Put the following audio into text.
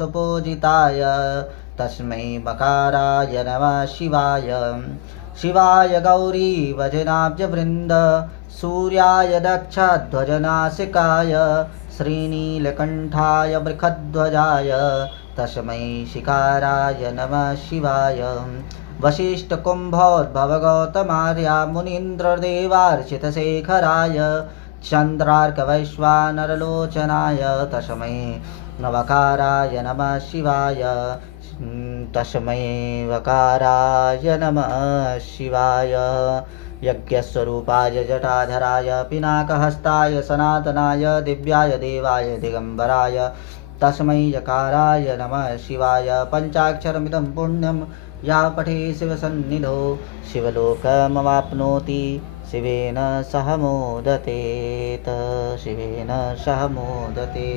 सुपूजिताय तस्मै मकाराय नमः शिवाय। शिवाय गौरी वजनाब्जवृन्द सूर्याय दक्षध्वजनासिकाय श्रीनीलकण्ठाय बृखध्वजाय तस्मै शिकाराय नमः शिवाय। वसिष्ठकुम्भोद्भवगौतमार्या मुनीन्द्रदेवार्चितशेखराय चन्द्रार्कवैश्वानरलोचनाय तस्मै नवकाराय नमः शिवाय। तस्मै वकाराय नमः शिवाय। यज्ञस्वरूपाय जटाधराय पिनाकहस्ताय सनातनाय दिव्याय देवाय दिगंबराय तस्मै यकाराय नमः शिवाय। पंचाक्षरमिदं पुण्यं या पठे शिवसन्निधौ शिवलोकमवाप्नोति शिवेन सह मोदते शिवेन सह मोदते।